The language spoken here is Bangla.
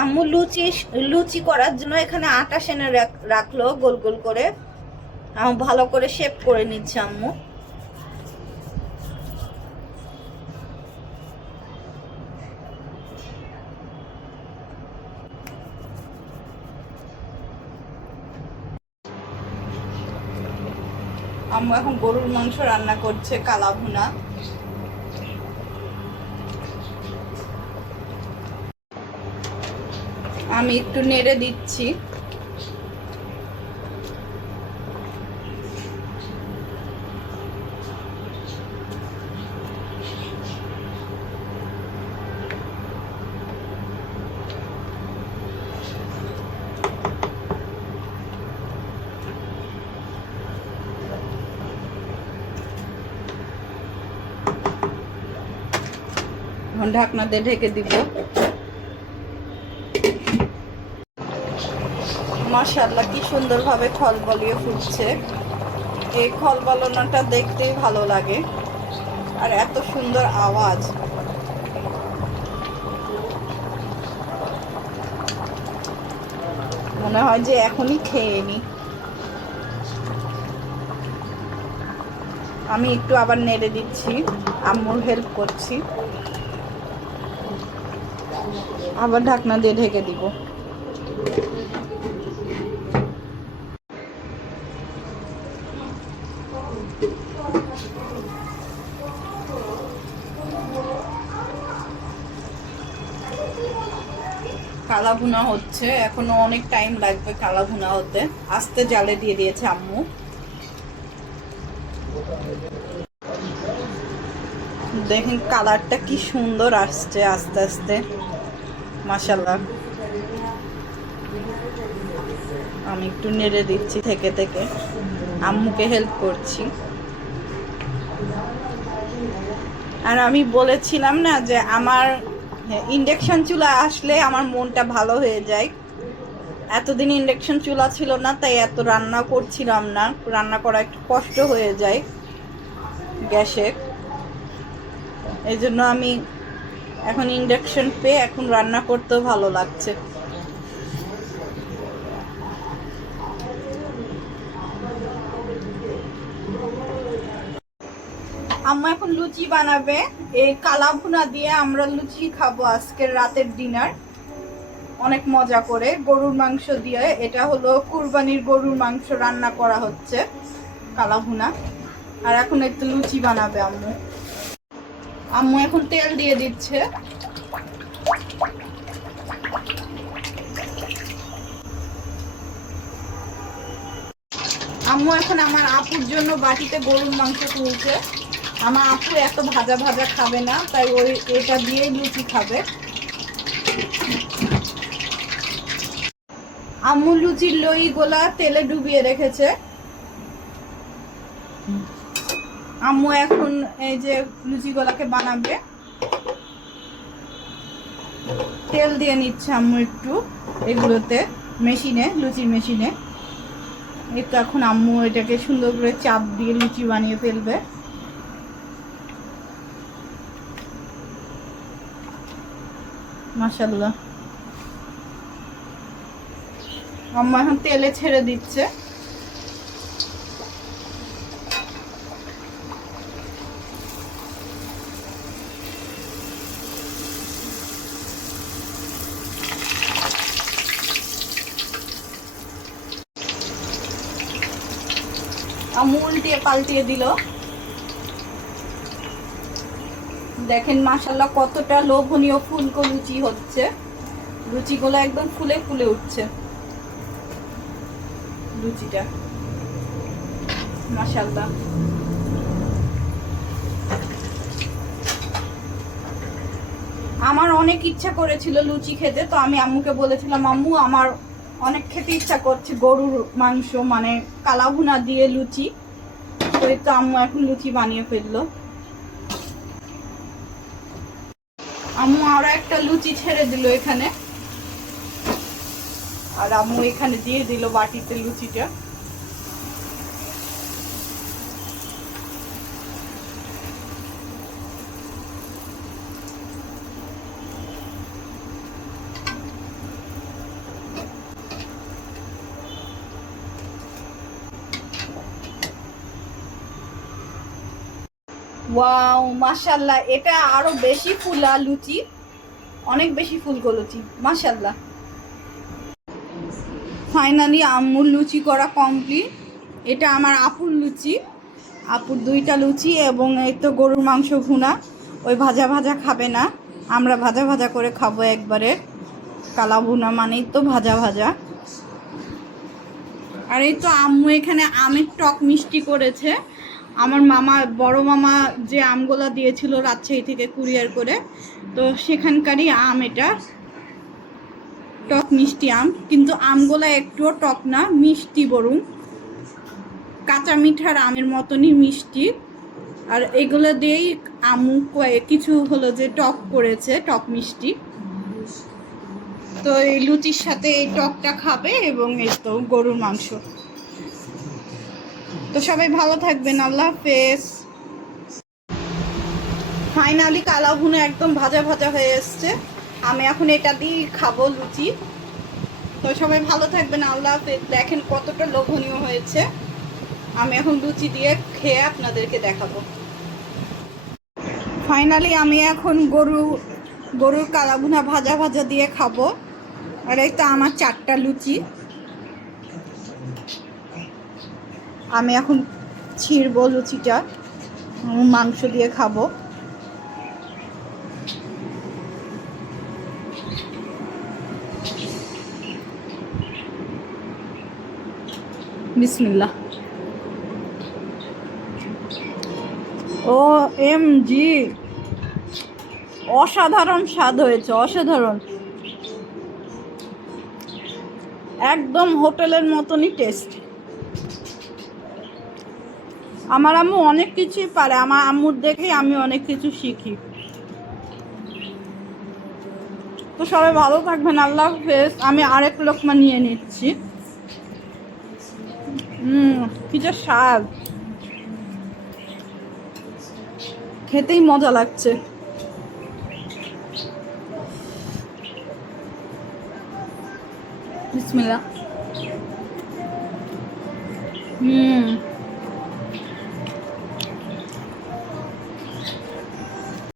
আম্মু লুচি লুচি করার জন্য এখানে আটা সেনে রাখলো গোল গোল করে। আমি ভালো করে শেপ করে নিচ্ছি আম্মু। আম্মু এখন গরুর মাংস রান্না করছে, কালা ভুনা। আমি একটু নেড়ে দিচ্ছি। ঢাকনা দিয়ে ঢেকে দিব। মাশাআল্লাহ কি সুন্দরভাবে খলবলিয়ে ফুটছে। এই খলবলনাটা দেখতেই ভালো লাগে, আর এত সুন্দর আওয়াজ। মনে হয় যে এখনই খেয়ে নি। আমি একটু আবার নেড়ে দিচ্ছি, আম্মুর হেল্প করছি। আবার ঢাকনা দিয়ে ঢেকে দিব। কালা ভুনা হচ্ছে, এখনো অনেক টাইম লাগবে কালা ভুনা হতে। আস্তে জালে দিয়ে দিয়েছে আম্মু। দেখেন কালারটা কি সুন্দর আসছে আস্তে আস্তে, মাশাআল্লাহ। আমি একটু নেড়ে দিচ্ছি থেকে থেকে, আম্মুকে হেল্প করছি। আর আমি বলেছিলাম না যে আমার ইন্ডাকশন চুলা আসলে আমার মনটা ভালো হয়ে যায়। এতদিন ইন্ডাকশন চুলা ছিল না, তাই এত রান্না করছিলাম না। রান্না করা একটু কষ্ট হয়ে যায় গ্যাসে। এই জন্য আমি এখন ইন্ডাকশন পেয়ে এখন রান্না করতেও ভালো লাগছে। আম্মা এখন লুচি বানাবে। এই কালা ভুনা দিয়ে আমরা লুচি খাবো আজকের রাতের ডিনার, অনেক মজা করে। গরুর মাংস দিয়ে, এটা হলো কুরবানির গরুর মাংস রান্না করা হচ্ছে কালা ভুনা। আর এখন একটু লুচি বানাবে আম্মু। আম্মু এখন তেল দিয়ে দিচ্ছে। আম্মু এখন আমার আপুর জন্য বাটিতে গরুর মাংস তুলছে। আমার আপু এত ভাজা ভাজা খাবে না, তাই ওই এটা দিয়ে লুচি খাবে। আম্মু লুচির লই গোলা তেলে ডুবিয়ে রেখেছে। আম্মু এখন এই যে লুচি গোলাকে বানাবে। তেল দিয়ে নিচ্ছে আম্মু একটু এগুলোতে, মেশিনে, লুচির মেশিনে। একটু এখন আম্মু এটাকে সুন্দর করে চাপ দিয়ে লুচি বানিয়ে ফেলবে। মাশাআল্লাহ। আম্মু এখন তেলে ছেড়ে দিচ্ছে। আম্মু উল্টিয়ে পাল্টিয়ে দিল। দেখেন মাশাআল্লাহ কতটা লোভনীয় ফুলকো লুচি হচ্ছে। লুচিগুলো একদম ফুলে ফুলে উঠছে লুচিটা, মাশাআল্লাহ। আমার অনেক ইচ্ছা করেছিল লুচি খেতে, তো আমি আম্মুকে বলেছিলাম আম্মু আমার অনেক খেতে ইচ্ছা করছে গরুর মাংস, মানে কালা ভুনা দিয়ে লুচি। তো এই তো আম্মু এখন লুচি বানিয়ে ফেললো। আম্মু আরো একটা লুচি ছেড়ে দিল এখানে, আর আম্মু এখানে দিয়ে দিল বাটিতে লুচিটা। ওয়াও মাশাআল্লাহ, এটা আরো বেশি ফুলা লুচি, অনেক বেশি ফুলকো লুচি মাশাআল্লাহ। ফাইনালি আম্মুর লুচি করা কমপ্লিট। এটা আমার আপুর লুচি, আপুর 2টা লুচি, এবং এই তো গরুর মাংস ভুনা। ওই ভাজা ভাজা খাবে না, আমরা ভাজা ভাজা করে খাবো একবারে। কালা ভুনা মানেই তো ভাজা ভাজা। আর এই তো আম্মু এখানে আমের টক মিষ্টি করেছে। আমার মামা, বড় মামা যে আমগুলো দিয়েছিল রাজশাহী থেকে কুরিয়ার করে, তো সেখানকারই আম। এটা টক মিষ্টি আম, কিন্তু আমগুলো একটুও টক না, মিষ্টি বরং কাঁচা মিঠার আমের মতনই মিষ্টি। আর এগুলো দিয়েই আম্মু কিছু হলো যে টক করেছে, টক মিষ্টি। তো এই লুচির সাথে এই টকটা খাবে, এবং এই তো গরুর মাংস। তো সবাই ভালো থাকবেন, আল্লাহ হাফেজ। ফাইনালি কালা ভুনা একদম ভাজা ভাজা হয়ে এসছে, আমি এখন এটা দিয়ে খাবো লুচি। তো সবাই ভালো থাকবেন, আল্লাহ হাফেজ। দেখেন কতটা লোভনীয় হয়েছে। আমি এখন লুচি দিয়ে খেয়ে আপনাদেরকে দেখাবো। ফাইনালি আমি এখন গরুর কালা ভুনা ভাজা ভাজা দিয়ে খাবো। আর এই তো আমার 4টা লুচি, আমি এখন ছিঁড়বো লুচিটা, মাংস দিয়ে খাবো। বিসমিল্লাহ। ও এম জি, অসাধারণ স্বাদ হয়েছে, অসাধারণ, একদম হোটেলের মতনই টেস্ট। আমার আম্মু অনেক কিছুই পারে, আমার আম্মুর দেখেই আমি অনেক কিছু শিখি। তো সবাই ভালো থাকবেন, আল্লাহ হাফেজ। আমি আরেক লোকমা নিয়ে নিচ্ছি। কি যে স্বাদ, খেতেই মজা লাগছে। বিসমিল্লাহ।